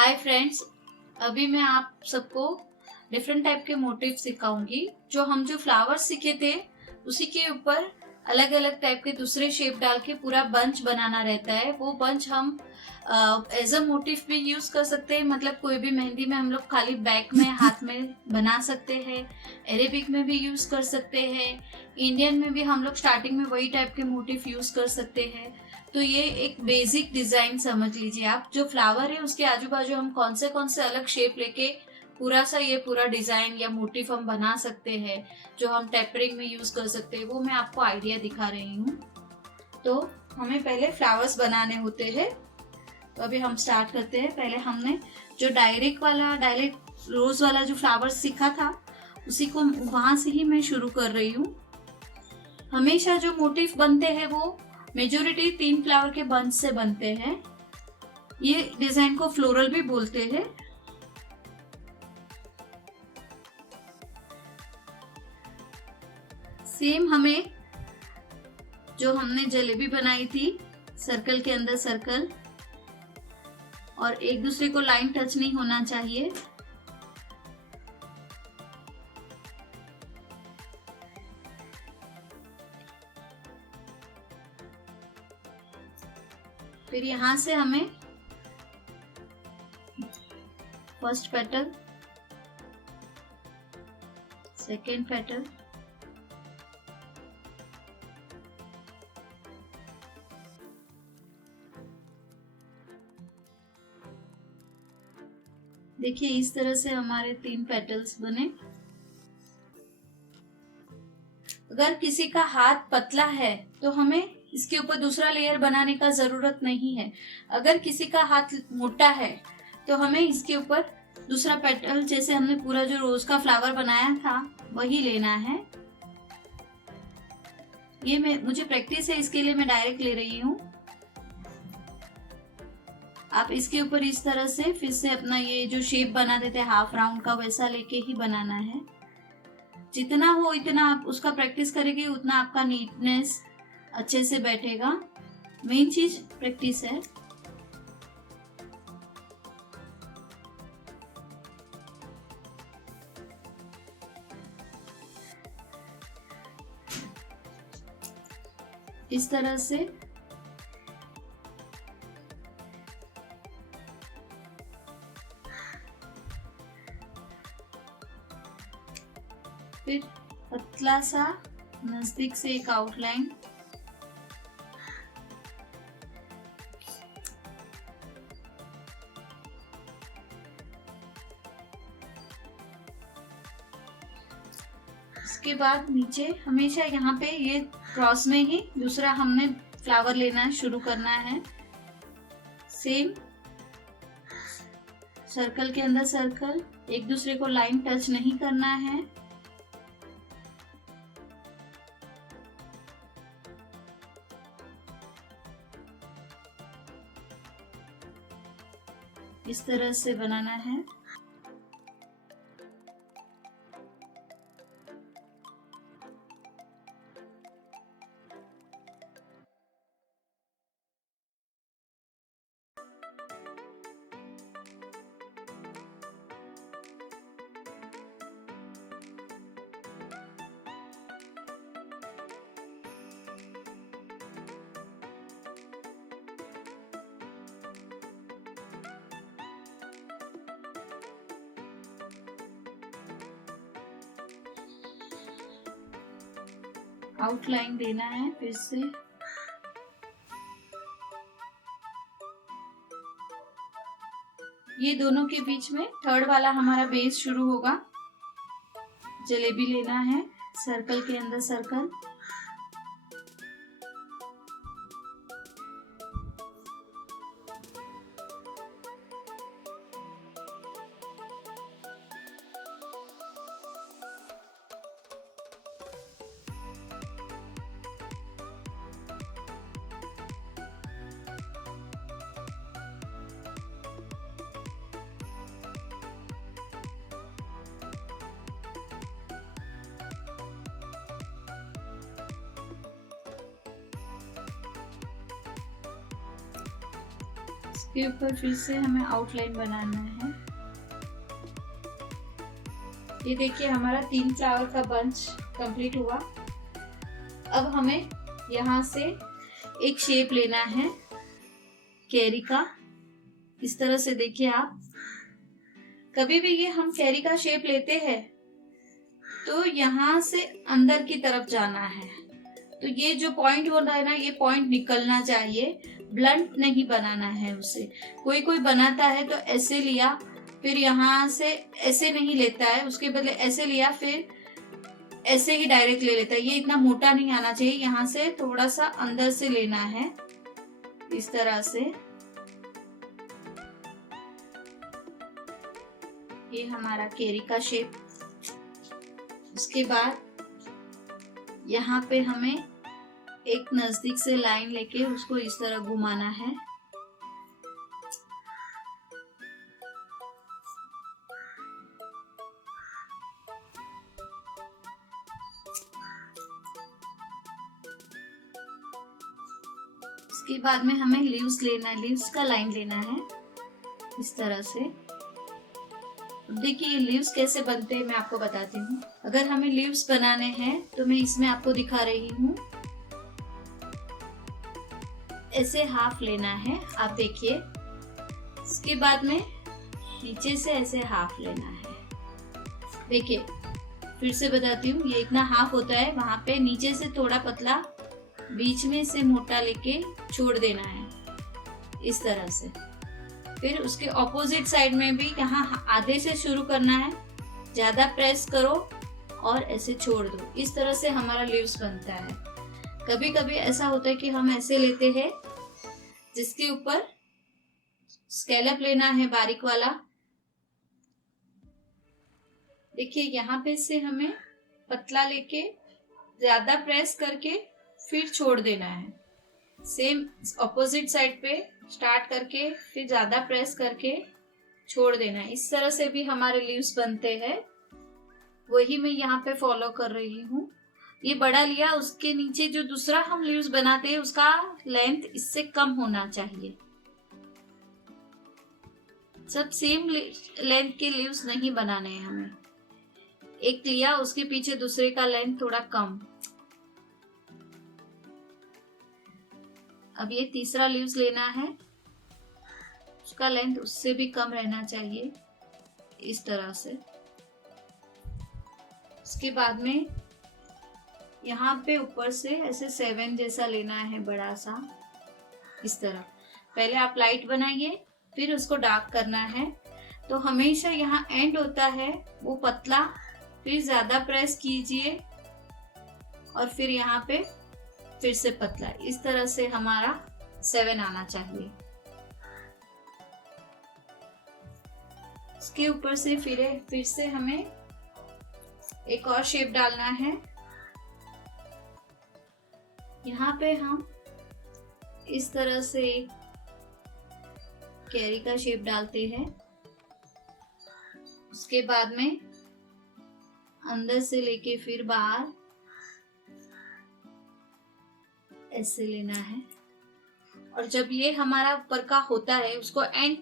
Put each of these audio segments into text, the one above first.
Hi friends. अभी मैं आप सबको डिफरेंट टाइप के मोटिव सिखाऊंगी। जो फ्लावर्स सीखे थे उसी के ऊपर अलग अलग टाइप के दूसरे शेप डाल के पूरा बंच बनाना रहता है। वो बंच हम एज अ मोटिव भी यूज कर सकते हैं। मतलब कोई भी मेहंदी में हम लोग खाली बैक में हाथ में बना सकते हैं। अरेबिक में भी यूज कर सकते हैं। इंडियन में भी हम लोग स्टार्टिंग में वही टाइप के मोटिव यूज कर सकते हैं। तो ये एक बेसिक डिजाइन समझ लीजिए आप। जो फ्लावर है उसके आजू बाजू हम कौन से अलग शेप लेके पूरा डिजाइन या मोटिव हम बना सकते हैं। जो हम टेपरिंग में यूज कर सकते हैं वो मैं आपको आइडिया दिखा रही हूँ। तो हमें पहले फ्लावर्स बनाने होते हैं। तो अभी हम स्टार्ट करते हैं। पहले हमने जो डायरेक्ट रोज वाला जो फ्लावर्स सीखा था उसी को वहां से ही मैं शुरू कर रही हूँ। हमेशा जो मोटिव बनते हैं वो मेजोरिटी 3 फ्लावर के बंच से बनते हैं। ये डिजाइन को फ्लोरल भी बोलते हैं। सेम हमें जो हमने जलेबी बनाई थी, सर्कल के अंदर सर्कल, और एक दूसरे को लाइन टच नहीं होना चाहिए। फिर यहां से हमें फर्स्ट पेटल, सेकेंड पेटल, देखिए इस तरह से हमारे 3 पेटल्स बने। अगर किसी का हाथ पतला है तो हमें इसके ऊपर दूसरा लेयर बनाने का जरूरत नहीं है। अगर किसी का हाथ मोटा है तो हमें इसके ऊपर दूसरा पेटल, जैसे हमने पूरा जो रोज का फ्लावर बनाया था वही लेना है। ये मुझे प्रैक्टिस है, इसके लिए मैं डायरेक्ट ले रही हूँ। आप इसके ऊपर इस तरह से फिर से अपना ये जो शेप बना देते हैं हाफ राउंड का, वैसा लेके ही बनाना है। जितना हो इतना आप उसका प्रैक्टिस करेंगे उतना आपका नीटनेस अच्छे से बैठेगा। मेन चीज प्रैक्टिस है। इस तरह से फिर पतला सा नजदीक से एक आउटलाइन, उसके बाद नीचे हमेशा यहाँ पे ये क्रॉस में ही दूसरा हमने फ्लावर लेना है, शुरू करना है। सेम सर्कल के अंदर सर्कल, एक दूसरे को लाइन टच नहीं करना है। इस तरह से बनाना है। आउटलाइन देना है फिर से। ये दोनों के बीच में थर्ड वाला हमारा बेस शुरू होगा। जलेबी लेना है, सर्कल के अंदर सर्कल, इसके ऊपर फिर से हमें आउटलाइन बनाना है। ये देखिए हमारा 3 फ्लावर का बंच कंप्लीट हुआ। अब हमें यहाँ से एक शेप लेना है कैरी का। इस तरह से देखिए आप, कभी भी ये हम कैरी का शेप लेते हैं तो यहाँ से अंदर की तरफ जाना है। तो ये जो पॉइंट होता है ना, ये पॉइंट निकलना चाहिए, ब्लंट नहीं बनाना है उसे। कोई कोई बनाता है तो ऐसे लिया, फिर यहाँ से ऐसे नहीं लेता है, उसके बदले ऐसे लिया, फिर ऐसे ही डायरेक्ट ले लेता है। ये इतना मोटा नहीं आना चाहिए, यहाँ से थोड़ा सा अंदर से लेना है इस तरह से। ये हमारा कैरी का शेप। उसके बाद यहाँ पे हमें एक नजदीक से लाइन लेके उसको इस तरह घुमाना है। उसके बाद में हमें लीव्स लेना है, लीव्स का लाइन लेना है इस तरह से। देखिए ये लीव्स कैसे बनते हैं मैं आपको बताती हूँ। अगर हमें लीव्स बनाने हैं तो मैं इसमें आपको दिखा रही हूँ। ऐसे हाफ लेना है, आप देखिए। इसके बाद में नीचे से ऐसे हाफ लेना है। देखिए फिर से बताती हूँ, ये इतना हाफ होता है, वहां पे नीचे से थोड़ा पतला, बीच में से मोटा लेके छोड़ देना है इस तरह से। फिर उसके ऑपोजिट साइड में भी यहाँ आधे से शुरू करना है, ज्यादा प्रेस करो और ऐसे छोड़ दो। इस तरह से हमारा लीव्स बनता है। कभी कभी ऐसा होता है कि हम ऐसे लेते हैं जिसके ऊपर स्कैलप लेना है बारीक वाला। देखिए यहाँ पे से हमें पतला लेके ज्यादा प्रेस करके फिर छोड़ देना है। सेम ऑपोजिट साइड पे स्टार्ट करके फिर ज्यादा प्रेस करके छोड़ देना है। इस तरह से भी हमारे लीव्स बनते हैं। वही मैं यहाँ पे फॉलो कर रही हूँ। ये बड़ा लिया, उसके नीचे जो दूसरा हम लीव्स बनाते हैं उसका लेंथ इससे कम होना चाहिए। सब सेम लेंथ के लीव्स नहीं बनाने हैं हमें। एक लिया, उसके पीछे दूसरे का लेंथ थोड़ा कम। अब ये तीसरा लीव्स लेना है, उसका लेंथ उससे भी कम रहना चाहिए इस तरह से। उसके बाद में यहाँ पे ऊपर से ऐसे 7 जैसा लेना है बड़ा सा इस तरह। पहले आप लाइट बनाइए, फिर उसको डार्क करना है। तो हमेशा यहाँ एंड होता है वो पतला, फिर ज्यादा प्रेस कीजिए और फिर यहाँ पे फिर से पतला। इस तरह से हमारा 7 आना चाहिए। इसके ऊपर से फिर से हमें एक और शेप डालना है। यहाँ पे हम इस तरह से एक कैरी का शेप डालते हैं। उसके बाद में अंदर से लेके फिर बाहर ऐसे लेना है। और जब ये हमारा ऊपर का होता है उसको एंड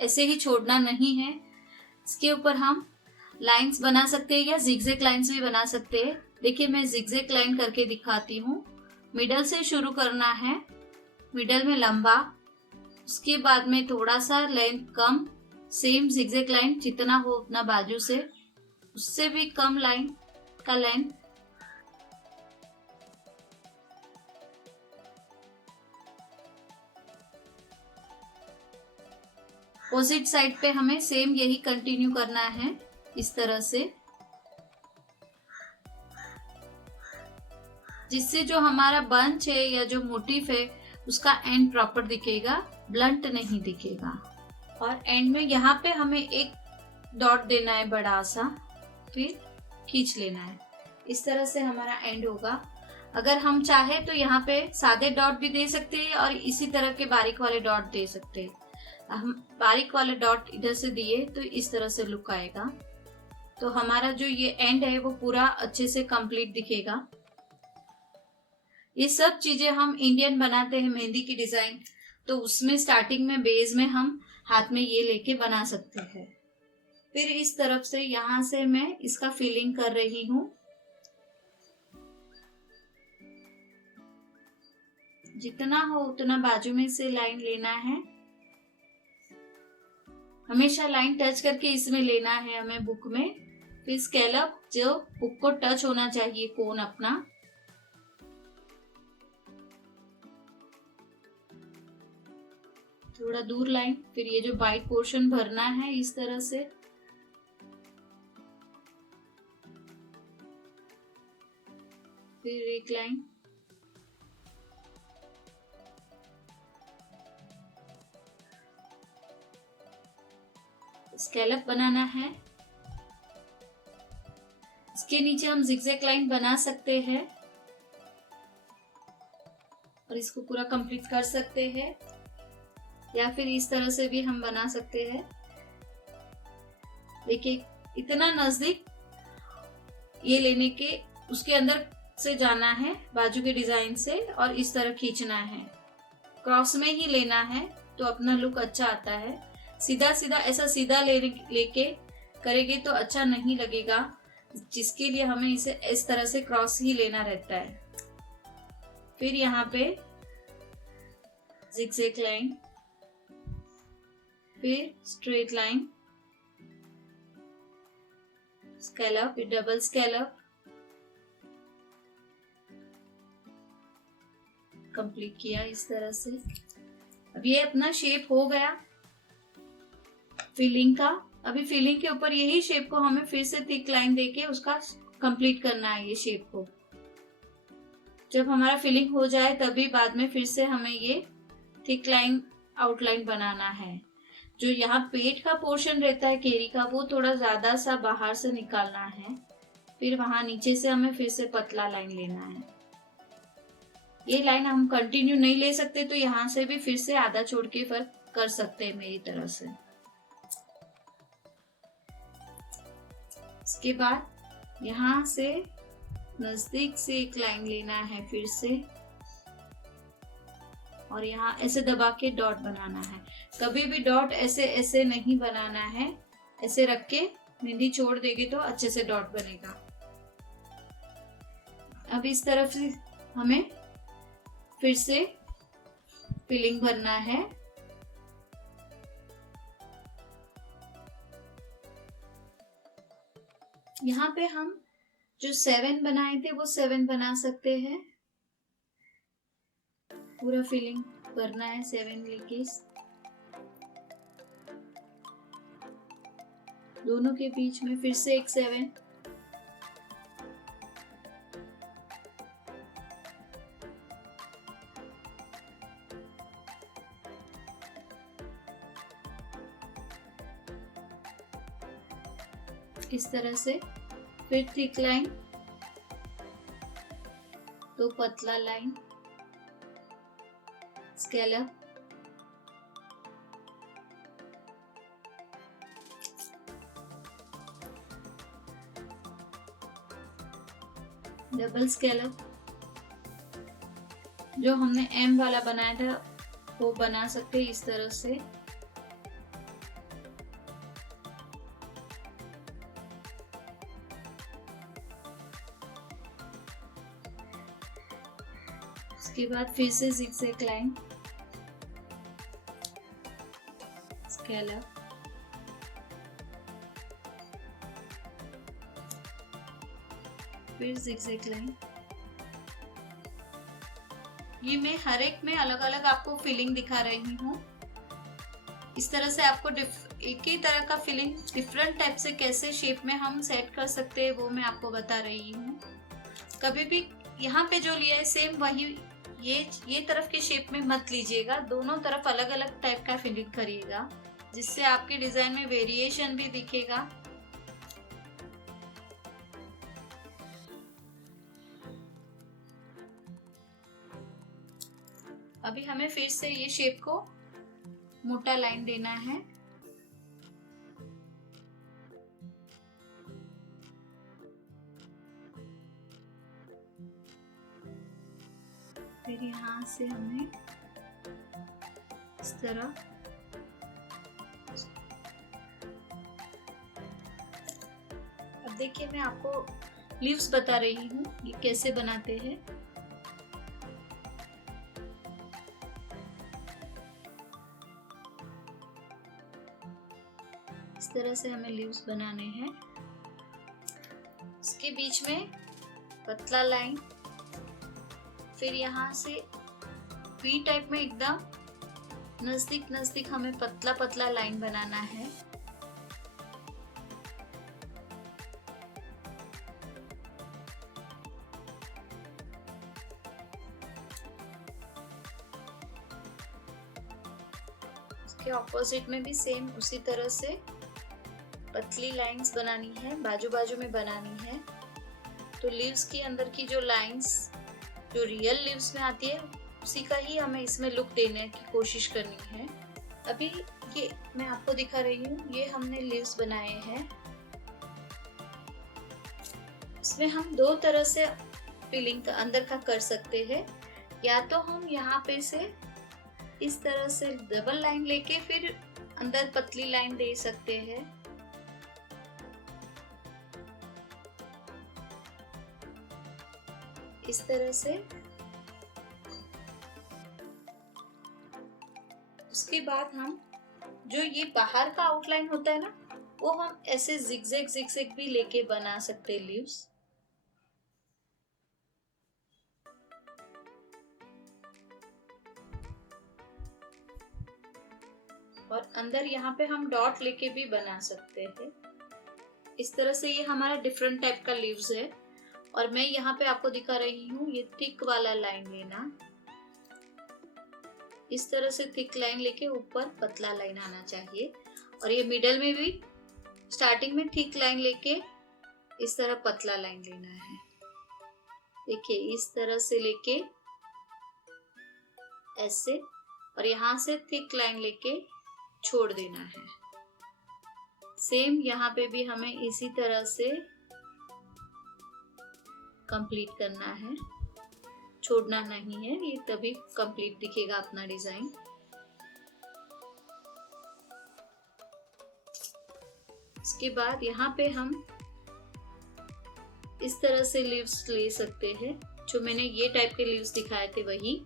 ऐसे ही छोड़ना नहीं है। इसके ऊपर हम लाइंस बना सकते हैं या जिगजैग लाइंस भी बना सकते हैं। देखिए मैं जिगजैग लाइन करके दिखाती हूँ। मिडल से शुरू करना है, मिडल में लंबा, उसके बाद में थोड़ा सा लेंथ कम, सेम जिगजैग लाइन जितना हो उतना बाजू से, उससे भी कम लाइन का लेंथ। अपोजिट साइड पे हमें सेम यही कंटिन्यू करना है इस तरह से, जिससे जो हमारा बंच है या जो मोटिफ है उसका एंड प्रॉपर दिखेगा, ब्लंट नहीं दिखेगा। और एंड में यहाँ पे हमें एक डॉट देना है बड़ा सा, फिर खींच लेना है। इस तरह से हमारा एंड होगा। अगर हम चाहे तो यहाँ पे सादे डॉट भी दे सकते हैं और इसी तरह के बारीक वाले डॉट दे सकते हैं। हम बारीक वाले डॉट इधर से दिए तो इस तरह से लुक आएगा। तो हमारा जो ये एंड है वो पूरा अच्छे से कंप्लीट दिखेगा। ये सब चीजें हम इंडियन बनाते हैं मेहंदी की डिजाइन, तो उसमें स्टार्टिंग में बेस में हम हाथ में ये लेके बना सकते हैं। फिर इस तरफ से यहाँ से मैं इसका फिलिंग कर रही हूँ। जितना हो उतना बाजू में से लाइन लेना है। हमेशा लाइन टच करके इसमें लेना है हमें बुक में। फिर स्केलप जो बुक को टच होना चाहिए कोन अपना, थोड़ा दूर लाइन। फिर ये जो वाइट पोर्शन भरना है इस तरह से। फिर एक लाइन, स्केलप बनाना है। इसके नीचे हम जिगजैग लाइन बना सकते हैं और इसको पूरा कंप्लीट कर सकते हैं, या फिर इस तरह से भी हम बना सकते हैं। देखिए इतना नजदीक ये लेने के उसके अंदर से जाना है बाजू के डिजाइन से, और इस तरह खींचना है। क्रॉस में ही लेना है तो अपना लुक अच्छा आता है। सीधा सीधा ऐसा सीधा लेके करेंगे तो अच्छा नहीं लगेगा, जिसके लिए हमें इसे इस तरह से क्रॉस ही लेना रहता है। फिर यहाँ पे जिगजैग लाइन, फिर स्ट्रेट लाइन, स्कैलप, फिर डबल स्कैलप, कंप्लीट किया इस तरह से। अब ये अपना शेप हो गया फिलिंग का। अभी फिलिंग के ऊपर यही शेप को हमें फिर से थिक लाइन देके उसका कंप्लीट करना है ये शेप को। जब हमारा फिलिंग हो जाए तभी बाद में फिर से हमें ये थिक लाइन आउटलाइन बनाना है। जो यहाँ पेट का पोर्शन रहता है केरी का, वो थोड़ा ज्यादा सा बाहर से निकालना है। फिर वहां नीचे से हमें फिर से पतला लाइन लेना है। ये लाइन हम कंटिन्यू नहीं ले सकते, तो यहाँ से भी फिर से आधा छोड़ के फर्क कर सकते हैं मेरी तरह से। इसके बाद यहाँ से नजदीक से एक लाइन लेना है फिर से, और यहाँ ऐसे दबा के डॉट बनाना है। कभी भी डॉट ऐसे ऐसे नहीं बनाना है, ऐसे रख के मेहंदी छोड़ देंगे तो अच्छे से डॉट बनेगा। अब इस तरफ से हमें फिर से फिलिंग भरना है। यहाँ पे हम जो 7 बनाए थे वो 7 बना सकते हैं। पूरा फिलिंग भरना है 7 लेके। दोनों के बीच में फिर से एक 7, इस तरह से। फिर थिक लाइन, तो पतला लाइन, स्केलप, डबल स्केलप। जो हमने एम वाला बनाया था वो बना सकते हैं इस तरह से। उसके बाद फिर से जिगजैग लाइन, स्केलप, फिर जिगजैग लाइन। ये मैं हर एक में अलग अलग आपको फिलिंग दिखा रही हूँ। इस तरह से आपको एक ही तरह का फिलिंग डिफरेंट टाइप से कैसे शेप में हम सेट कर सकते हैं वो मैं आपको बता रही हूँ। कभी भी यहाँ पे जो लिया है सेम वही ये तरफ के शेप में मत लीजिएगा, दोनों तरफ अलग अलग टाइप का फिलिंग करिएगा, जिससे आपके डिजाइन में वेरिएशन भी दिखेगा। अभी हमें फिर से ये शेप को मोटा लाइन देना है। फिर यहाँ से हमें इस तरह। अब देखिए मैं आपको लीव्स बता रही हूँ ये कैसे बनाते हैं। इस तरह से हमें लीव्स बनाने हैं। इसके बीच में पतला लाइन, फिर यहाँ से वी टाइप में एकदम नजदीक नजदीक हमें पतला पतला लाइन बनाना है। इसके ऑपोजिट में भी सेम उसी तरह से पतली लाइंस बनानी है, बाजू बाजू में बनानी है। तो लीव्स की अंदर की जो लाइंस जो रियल लीव्स में आती है उसी का ही हमें इसमें लुक देने की कोशिश करनी है। अभी ये मैं आपको दिखा रही हूँ, ये हमने लीव्स बनाए हैं। इसमें हम दो तरह से फिलिंग का अंदर का कर सकते हैं। या तो हम यहाँ पे से इस तरह से डबल लाइन लेके फिर अंदर पतली लाइन दे सकते हैं। इस तरह से। उसके बाद हम जो ये बाहर का आउटलाइन होता है ना, वो हम ऐसे जिगजैग जिगजैग भी लेके बना सकते हैं लीव्स। और अंदर यहाँ पे हम डॉट लेके भी बना सकते हैं। इस तरह से ये हमारा डिफरेंट टाइप का लीव्स है। और मैं यहाँ पे आपको दिखा रही हूँ, ये थिक वाला लाइन लेना। इस तरह से थिक लाइन लेके ऊपर पतला लाइन आना चाहिए। और ये मिडल में भी स्टार्टिंग में थिक लाइन लेके इस तरह पतला लाइन लेना है। देखिए इस तरह से लेके ऐसे, और यहाँ से थिक लाइन लेके छोड़ देना है। सेम यहाँ पे भी हमें इसी तरह से कंप्लीट करना है, छोड़ना नहीं है, ये तभी कंप्लीट दिखेगा अपना डिजाइन। इसके बाद यहाँ पे हम इस तरह से लीव्स ले सकते हैं, जो मैंने ये टाइप के लीव्स दिखाए थे वही।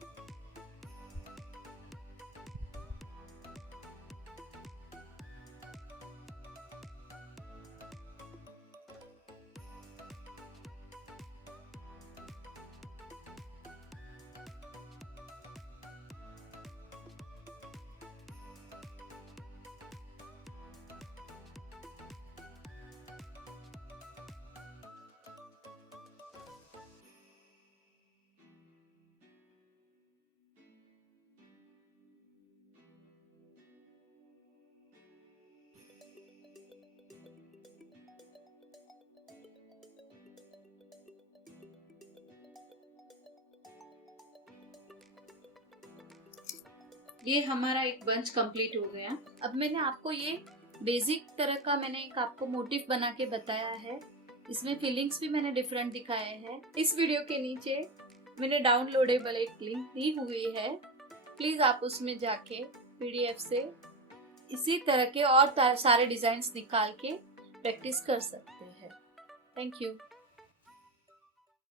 ये हमारा एक बंच कंप्लीट हो गया। अब मैंने आपको ये बेसिक तरह का मैंने एक आपको मोटिव बना के बताया है। इसमें फीलिंग्स भी मैंने डिफरेंट दिखाए हैं। इस वीडियो के नीचे मैंने डाउनलोडेबल एक लिंक दी हुई है, प्लीज आप उसमें जाके PDF से इसी तरह के और सारे डिजाइन्स निकाल के प्रैक्टिस कर सकते हैं। Thank you.